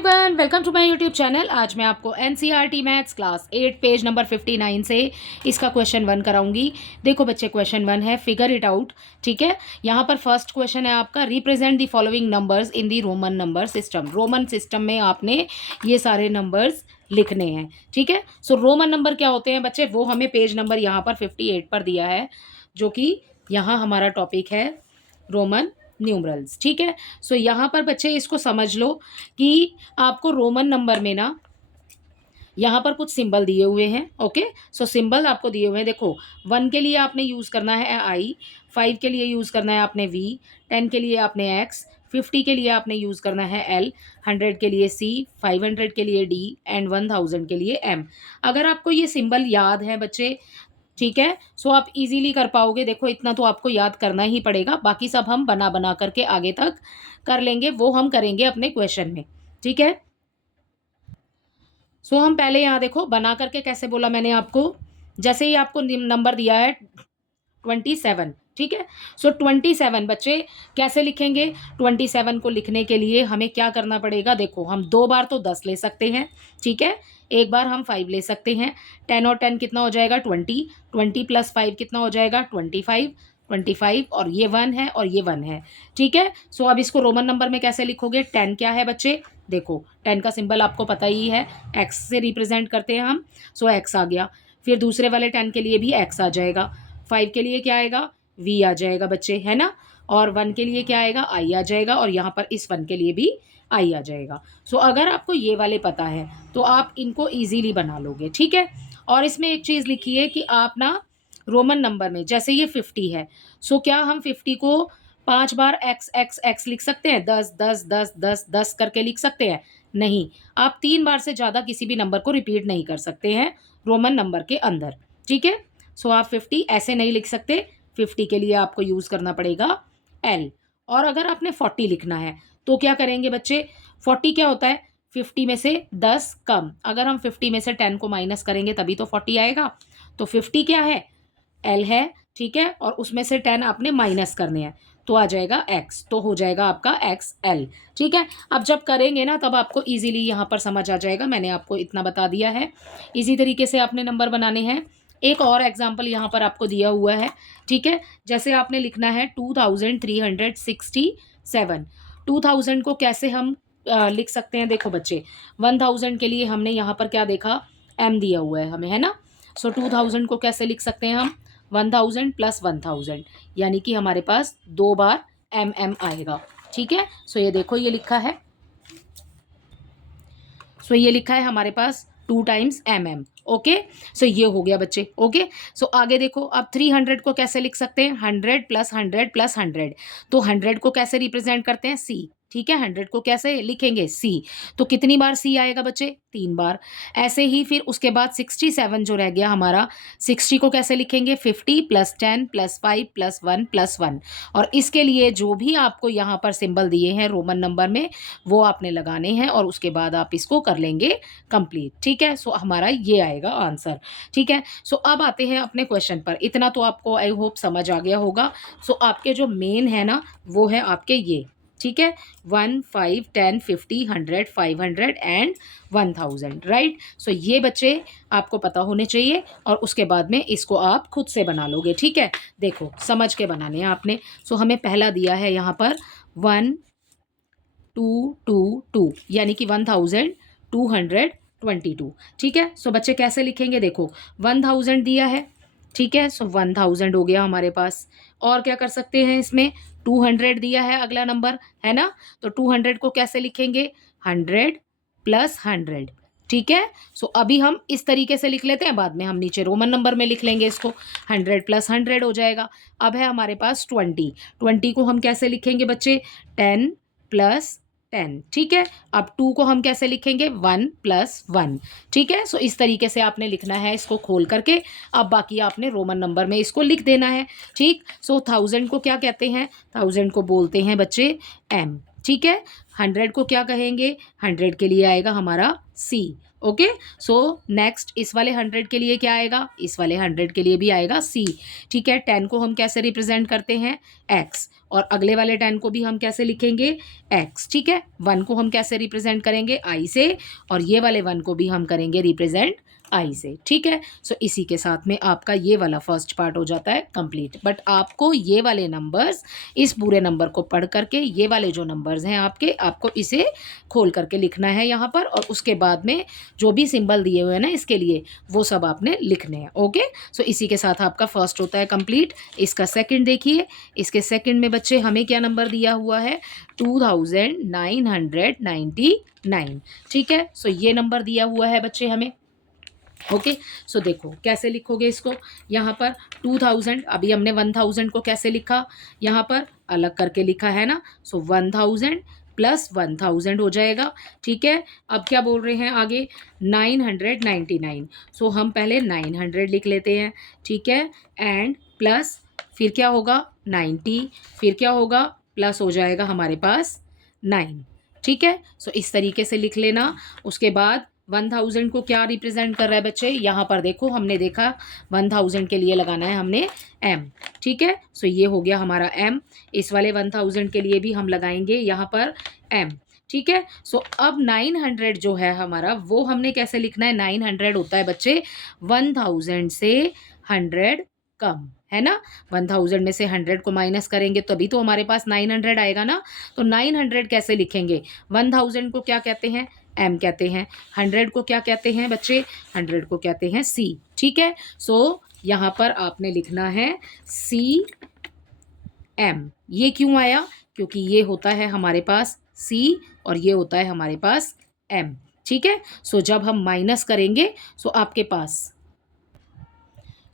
Everyone, welcome to my YouTube channel. आज मैं आपको NCERT maths class 8 page number 59 से इसका क्वेश्चन 1 कराऊंगी। देखो बच्चे, क्वेश्चन 1 है फिगर इट आउट। ठीक है, यहाँ पर फर्स्ट क्वेश्चन है आपका, represent the following numbers in the Roman number system. Roman system में आपने ये सारे नंबर्स लिखने हैं। ठीक है, सो रोमन नंबर क्या होते हैं बच्चे, वो हमें पेज नंबर यहाँ पर 58 पर दिया है, जो कि यहाँ हमारा टॉपिक है रोमन न्यूमरल्स। ठीक है, सो यहाँ पर बच्चे इसको समझ लो कि आपको रोमन नंबर में ना यहाँ पर कुछ सिंबल दिए हुए हैं। ओके, सो सिंबल आपको दिए हुए हैं। देखो, 1 के लिए आपने यूज़ करना है आई, 5 के लिए यूज़ करना है आपने वी, 10 के लिए आपने एक्स, 50 के लिए आपने यूज़ करना है एल, 100 के लिए सी, 500 के लिए डी एंड 1000 के लिए एम। अगर आपको ये सिंबल याद है बच्चे, ठीक है, सो आप इजीली कर पाओगे। देखो, इतना तो आपको याद करना ही पड़ेगा, बाकी सब हम बना बना करके आगे तक कर लेंगे, वो हम करेंगे अपने क्वेश्चन में। ठीक है, सो हम पहले यहाँ देखो बना करके कैसे बोला मैंने आपको, जैसे ही आपको नंबर दिया है 27। ठीक है, सो 27 बच्चे कैसे लिखेंगे। 27 को लिखने के लिए हमें क्या करना पड़ेगा, देखो हम 2 बार तो 10 ले सकते हैं। ठीक है, एक बार हम 5 ले सकते हैं। 10 और 10 कितना हो जाएगा 20, 20 प्लस 5 कितना हो जाएगा 25, 25 और ये 1 है और ये 1 है। ठीक है, सो अब इसको रोमन नंबर में कैसे लिखोगे। 10 क्या है बच्चे, देखो 10 का सिंबल आपको पता ही है, एक्स से रिप्रेजेंट करते हैं हम, सो एक्स आ गया। फिर दूसरे वाले 10 के लिए भी एक्स आ जाएगा, 5 के लिए क्या आएगा वी आ जाएगा बच्चे, है ना, और 1 के लिए क्या आएगा आई आ जाएगा, और यहाँ पर इस 1 के लिए भी आई आ जाएगा। सो अगर आपको ये वाले पता है तो आप इनको इजीली बना लोगे। ठीक है, और इसमें एक चीज़ लिखी है कि आप ना रोमन नंबर में, जैसे ये 50 है, सो क्या हम 50 को 5 बार एक्स एक्स एक्स लिख सकते हैं, 10 10 10 10 10 करके लिख सकते हैं? नहीं, आप 3 बार से ज़्यादा किसी भी नंबर को रिपीट नहीं कर सकते हैं रोमन नंबर के अंदर। ठीक है, सो आप 50 ऐसे नहीं लिख सकते, 50 के लिए आपको यूज़ करना पड़ेगा एल। और अगर आपने 40 लिखना है तो क्या करेंगे बच्चे, 40 क्या होता है, 50 में से 10 कम, अगर हम 50 में से 10 को माइनस करेंगे तभी तो 40 आएगा। तो 50 क्या है, एल है। ठीक है, और उसमें से 10 आपने माइनस करने हैं तो आ जाएगा एक्स, तो हो जाएगा आपका एक्स एल। ठीक है, अब जब करेंगे ना तब आपको इजीली यहाँ पर समझ आ जाएगा, मैंने आपको इतना बता दिया है। इसी तरीके से आपने नंबर बनाने हैं। एक और एग्जाम्पल यहाँ पर आपको दिया हुआ है। ठीक है, जैसे आपने लिखना है 2367। 2000 को कैसे हम लिख सकते हैं, देखो बच्चे 1000 के लिए हमने यहाँ पर क्या देखा, एम दिया हुआ है हमें, है ना। सो 2000 को कैसे लिख सकते हैं हम, 1000 प्लस 1000, यानी कि हमारे पास 2 बार एम एम आएगा। ठीक है, सो ये देखो ये लिखा है, सो ये लिखा है हमारे पास 2 टाइम्स एम एम। ओके, सो ये हो गया बच्चे। ओके, सो आगे देखो, अब 300 को कैसे लिख सकते हैं, 100 प्लस 100 प्लस 100, तो 100 को कैसे रिप्रेजेंट करते हैं सी। ठीक है, 100 को कैसे लिखेंगे सी, तो कितनी बार सी आएगा बच्चे, 3 बार। ऐसे ही फिर उसके बाद 67 जो रह गया हमारा, 60 को कैसे लिखेंगे, 50 प्लस 10 प्लस 5 प्लस 1 प्लस 1। और इसके लिए जो भी आपको यहाँ पर सिंबल दिए हैं रोमन नंबर में, वो आपने लगाने हैं और उसके बाद आप इसको कर लेंगे कंप्लीट। ठीक है, सो हमारा ये आएगा आंसर। ठीक है, सो अब आते हैं अपने क्वेश्चन पर। इतना तो आपको आई होप समझ आ गया होगा। सो आपके जो मेन है ना, वो है आपके ये। ठीक है, 1 5 10 50 100 500 एंड 1000, राइट। सो ये बच्चे आपको पता होने चाहिए, और उसके बाद में इसको आप खुद से बना लोगे। ठीक है, देखो समझ के बनाने हैं आपने। सो हमें पहला दिया है यहाँ पर 1 2 2 2, यानी कि 1222। ठीक है, सो बच्चे कैसे लिखेंगे, देखो 1000 दिया है। ठीक है, सो 1000 हो गया हमारे पास। और क्या कर सकते हैं इसमें, 200 दिया है अगला नंबर, है ना, तो 200 को कैसे लिखेंगे, 100 प्लस 100। ठीक है, सो अभी हम इस तरीके से लिख लेते हैं, बाद में हम नीचे रोमन नंबर में लिख लेंगे इसको। 100 प्लस 100 हो जाएगा। अब है हमारे पास 20। 20 को हम कैसे लिखेंगे बच्चे, 10 प्लस 10। ठीक है, अब 2 को हम कैसे लिखेंगे, 1 प्लस 1। ठीक है, सो इस तरीके से आपने लिखना है इसको खोल करके। अब बाकी आपने रोमन नंबर में इसको लिख देना है। ठीक, सो 1000 को क्या कहते हैं, 1000 को बोलते हैं बच्चे एम। ठीक है। 100 को क्या कहेंगे, 100 के लिए आएगा हमारा सी। ओके, सो नेक्स्ट इस वाले 100 के लिए क्या आएगा, इस वाले 100 के लिए भी आएगा सी। ठीक है, 10 को हम कैसे रिप्रेजेंट करते हैं, एक्स, और अगले वाले 10 को भी हम कैसे लिखेंगे, एक्स। ठीक है, 1 को हम कैसे रिप्रेजेंट करेंगे, आई से, और ये वाले 1 को भी हम करेंगे रिप्रेजेंट आई से। ठीक है, सो इसी के साथ में आपका ये वाला फर्स्ट पार्ट हो जाता है कंप्लीट। बट आपको ये वाले नंबर्स, इस पूरे नंबर को पढ़ करके ये वाले जो नंबर्स हैं आपके, आपको इसे खोल करके लिखना है यहाँ पर, और उसके बाद में जो भी सिंबल दिए हुए हैं ना इसके लिए, वो सब आपने लिखने हैं। ओके, सो इसी के साथ आपका फर्स्ट होता है कंप्लीट। इसका सेकंड देखिए, इसके सेकंड में बच्चे हमें क्या नंबर दिया हुआ है, 2999। ठीक है, सो ये नंबर दिया हुआ है बच्चे हमें। ओके, सो देखो कैसे लिखोगे इसको, यहाँ पर 2000, अभी हमने 1000 को कैसे लिखा, यहाँ पर अलग करके लिखा है ना, सो 1000 प्लस 1000 हो जाएगा। ठीक है, अब क्या बोल रहे हैं आगे, 999, सो हम पहले 900 लिख लेते हैं। ठीक है, एंड प्लस फिर क्या होगा 90, फिर क्या होगा प्लस हो जाएगा हमारे पास 9। ठीक है, सो इस तरीके से लिख लेना। उसके बाद 1000 को क्या रिप्रेजेंट कर रहा है बच्चे, यहाँ पर देखो हमने देखा 1000 के लिए लगाना है हमने m। ठीक है, सो ये हो गया हमारा m। इस वाले 1000 के लिए भी हम लगाएंगे यहाँ पर m। ठीक है, सो अब 900 जो है हमारा, वो हमने कैसे लिखना है, 900 होता है बच्चे 1000 से 100 कम, है ना। 1000 में से 100 को माइनस करेंगे तभी तो हमारे पास 900 आएगा ना। तो 900 कैसे लिखेंगे, 1000 को क्या कहते हैं, m कहते हैं, 100 को क्या कहते हैं बच्चे, 100 को कहते हैं c। ठीक है, सो यहाँ पर आपने लिखना है सी m। ये क्यों आया, क्योंकि ये होता है हमारे पास c और ये होता है हमारे पास m। ठीक है, सो जब हम माइनस करेंगे सो आपके पास,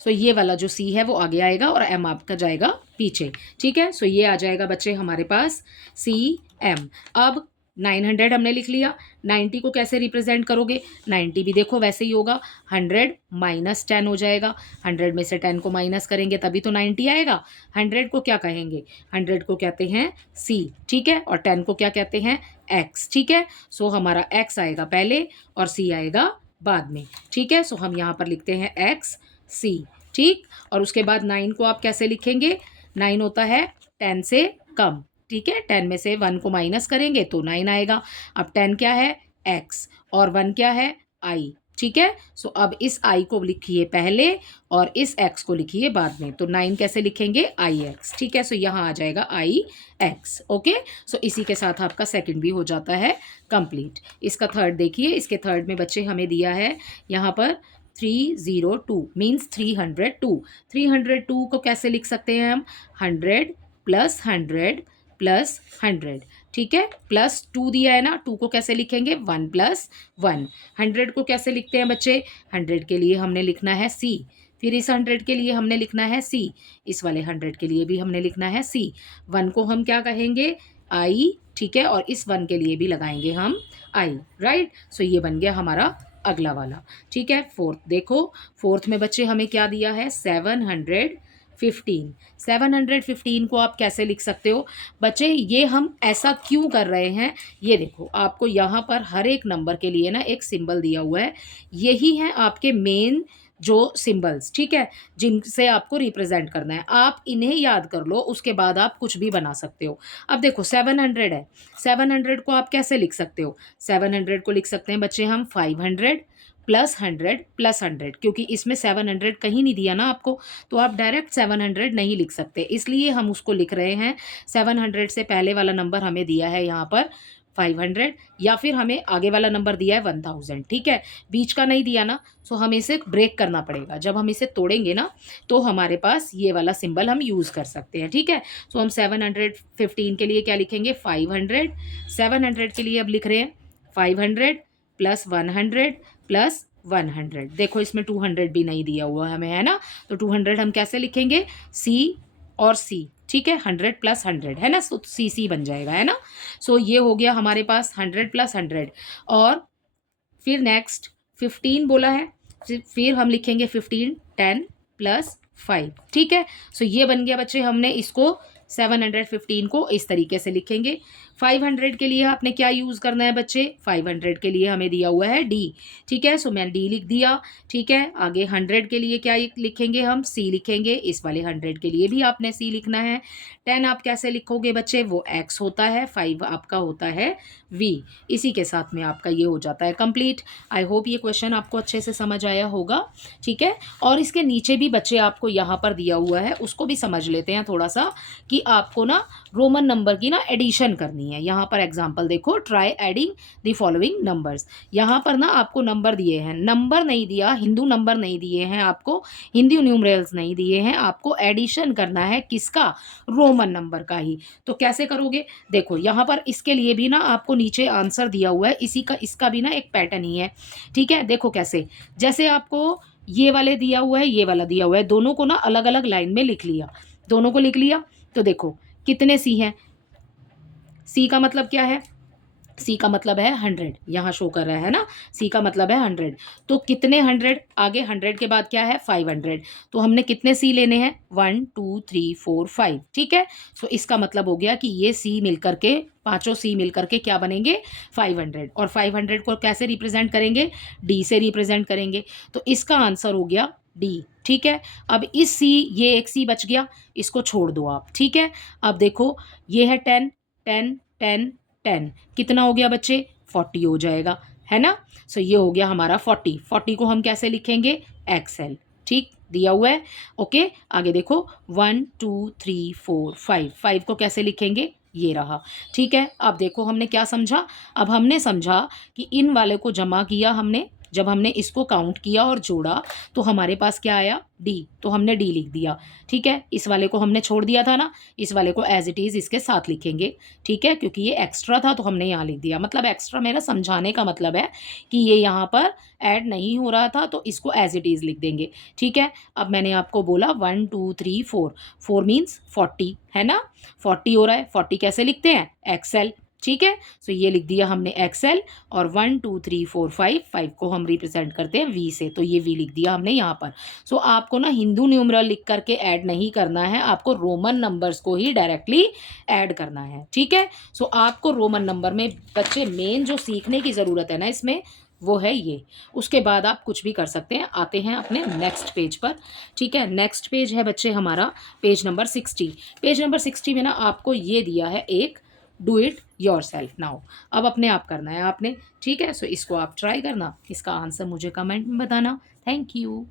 सो ये वाला जो c है वो आगे आएगा और m आपका जाएगा पीछे। ठीक है, सो ये आ जाएगा बच्चे हमारे पास CM। अब 900 हमने लिख लिया, 90 को कैसे रिप्रेजेंट करोगे, 90 भी देखो वैसे ही होगा, 100 माइनस 10 हो जाएगा, 100 में से 10 को माइनस करेंगे तभी तो 90 आएगा। 100 को क्या कहेंगे, 100 को कहते हैं C। ठीक है, और 10 को क्या कहते हैं, X। ठीक है, सो हमारा X आएगा पहले और C आएगा बाद में। ठीक है, सो हम यहाँ पर लिखते हैं XC। ठीक, और उसके बाद 9 को आप कैसे लिखेंगे, 9 होता है 10 से कम। ठीक है, 10 में से 1 को माइनस करेंगे तो 9 आएगा। अब 10 क्या है, x, और 1 क्या है, i। ठीक है, सो अब इस i को लिखिए पहले और इस x को लिखिए बाद में, तो 9 कैसे लिखेंगे, ix। ठीक है, सो यहाँ आ जाएगा ix। ओके, सो इसी के साथ आपका सेकंड भी हो जाता है कंप्लीट। इसका थर्ड देखिए, इसके थर्ड में बच्चे हमें दिया है यहाँ पर 302 मीन्स 302। 302 को कैसे लिख सकते हैं हम, 100 प्लस 100 प्लस 100। ठीक है, प्लस 2 दिया है ना, 2 को कैसे लिखेंगे, 1 प्लस 1। 100 को कैसे लिखते हैं बच्चे, 100 के लिए हमने लिखना है C, फिर इस 100 के लिए हमने लिखना है C, इस वाले 100 के लिए भी हमने लिखना है C। 1 को हम क्या कहेंगे, I। ठीक है, और इस 1 के लिए भी लगाएंगे हम I। राइट, सो ये बन गया हमारा अगला वाला। ठीक है, फोर्थ देखो, फोर्थ में बच्चे हमें क्या दिया है, 715। 715 को आप कैसे लिख सकते हो बच्चे, ये हम ऐसा क्यों कर रहे हैं, ये देखो आपको यहाँ पर हर एक नंबर के लिए ना एक सिंबल दिया हुआ है, यही है आपके मेन जो सिंबल्स। ठीक है, जिनसे आपको रिप्रेजेंट करना है, आप इन्हें याद कर लो, उसके बाद आप कुछ भी बना सकते हो। अब देखो 700 है, 700 को आप कैसे लिख सकते हो, 700 को लिख सकते हैं बच्चे हम 500 प्लस 100 प्लस 100, क्योंकि इसमें 700 कहीं नहीं दिया ना आपको, तो आप डायरेक्ट 700 नहीं लिख सकते, इसलिए हम उसको लिख रहे हैं। 700 से पहले वाला नंबर हमें दिया है यहाँ पर 500, या फिर हमें आगे वाला नंबर दिया है 1000। ठीक है, बीच का नहीं दिया ना, सो हमें इसे ब्रेक करना पड़ेगा। जब हम इसे तोड़ेंगे ना तो हमारे पास ये वाला सिंबल हम यूज़ कर सकते हैं। ठीक है, सो हम 715 के लिए क्या लिखेंगे, 500। 700 के लिए अब लिख रहे हैं 500 प्लस 100 प्लस 100। देखो इसमें 200 भी नहीं दिया हुआ हमें, है ना, तो 200 हम कैसे लिखेंगे, C और C। ठीक है, 100 प्लस 100 है ना, सो CC बन जाएगा, है ना। सो ये हो गया हमारे पास 100 प्लस 100। और फिर नेक्स्ट 15 बोला है, फिर हम लिखेंगे 15, 10 प्लस 5। ठीक है, सो ये बन गया बच्चे, हमने इसको 715 को इस तरीके से लिखेंगे। 500 के लिए आपने क्या यूज़ करना है बच्चे, 500 के लिए हमें दिया हुआ है डी, ठीक है। सो मैंने डी लिख दिया, ठीक है। आगे 100 के लिए क्या लिखेंगे हम, सी लिखेंगे। इस वाले 100 के लिए भी आपने सी लिखना है। 10 आप कैसे लिखोगे बच्चे, वो एक्स होता है, 5 आपका होता है वी। इसी के साथ में आपका ये हो जाता है कंप्लीट। आई होप ये क्वेश्चन आपको अच्छे से समझ आया होगा, ठीक है। और इसके नीचे भी बच्चे आपको यहाँ पर दिया हुआ है, उसको भी समझ लेते हैं थोड़ा सा, कि आपको ना रोमन नंबर की ना एडिशन करनी है। यहाँ पर एग्जांपल देखो, try adding the following numbers. यहाँ पर ना आपको नंबर दिए हैं, नंबर नहीं दिया, हिंदू नंबर नहीं दिए हैं आपको, हिंदी न्यूमरल्स नहीं दिए हैं आपको, एडिशन करना है किसका, रोमन नंबर का ही। तो कैसे करोगे, देखो यहाँ पर इसके लिए भी ना आपको नीचे आंसर दिया हुआ है, इसी का इसका भी ना एक पैटर्न ही है, ठीक है। देखो कैसे, जैसे आपको ये वाले दिया हुआ है, ये वाला दिया हुआ है, दोनों को ना अलग अलग लाइन में लिख लिया, दोनों को लिख लिया। तो देखो कितने सी हैं, सी का मतलब क्या है, सी का मतलब है 100, यहाँ शो कर रहा है ना, सी का मतलब है 100। तो कितने 100, आगे 100 के बाद क्या है 500, तो हमने कितने सी लेने हैं, 1 2 3 4 5, ठीक है। सो इसका मतलब हो गया कि ये सी मिलकर के, पांचों सी मिलकर के क्या बनेंगे 500, और 500 को कैसे रिप्रेजेंट करेंगे, डी से रिप्रेजेंट करेंगे। तो इसका आंसर हो गया डी, ठीक है। अब इस सी, ये एक सी बच गया, इसको छोड़ दो आप, ठीक है। अब देखो ये है 10 10 10 10, कितना हो गया बच्चे, 40 हो जाएगा, है ना। सो ये हो गया हमारा 40। 40 को हम कैसे लिखेंगे, एक्सएल, ठीक दिया हुआ है, ओके। आगे देखो 1 2 3 4 5, 5 को कैसे लिखेंगे, ये रहा, ठीक है। अब देखो हमने क्या समझा, अब हमने समझा कि इन वाले को जमा किया हमने, जब हमने इसको काउंट किया और जोड़ा तो हमारे पास क्या आया, डी, तो हमने डी लिख दिया, ठीक है। इस वाले को हमने छोड़ दिया था ना, इस वाले को एज इट इज़ इसके साथ लिखेंगे, ठीक है, क्योंकि ये एक्स्ट्रा था तो हमने यहाँ लिख दिया। मतलब एक्स्ट्रा मेरा समझाने का मतलब है कि ये यहाँ पर ऐड नहीं हो रहा था तो इसको एज इट इज़ लिख देंगे, ठीक है। अब मैंने आपको बोला 1 2 3 4, 4 मीन्स 40, है ना, 40 हो रहा है, 40 कैसे लिखते हैं, एक्सएल, ठीक है। सो ये लिख दिया हमने एक्सएल, और 1 2 3 4 5, 5 को हम रिप्रेजेंट करते हैं वी से, तो ये वी लिख दिया हमने यहाँ पर। सो आपको ना हिंदू न्यूमरल लिख करके ऐड नहीं करना है, आपको रोमन नंबर्स को ही डायरेक्टली ऐड करना है, ठीक है। सो आपको रोमन नंबर में बच्चे मेन जो सीखने की ज़रूरत है ना इसमें, वो है ये। उसके बाद आप कुछ भी कर सकते हैं। आते हैं अपने नेक्स्ट पेज पर, ठीक है। नेक्स्ट पेज है बच्चे हमारा पेज नंबर 60। पेज नंबर 60 में ना आपको ये दिया है एक, do it your self now. अब अपने आप करना है आपने, ठीक है। सो इसको आप ट्राई करना, इसका आंसर मुझे कमेंट में बताना। Thank you.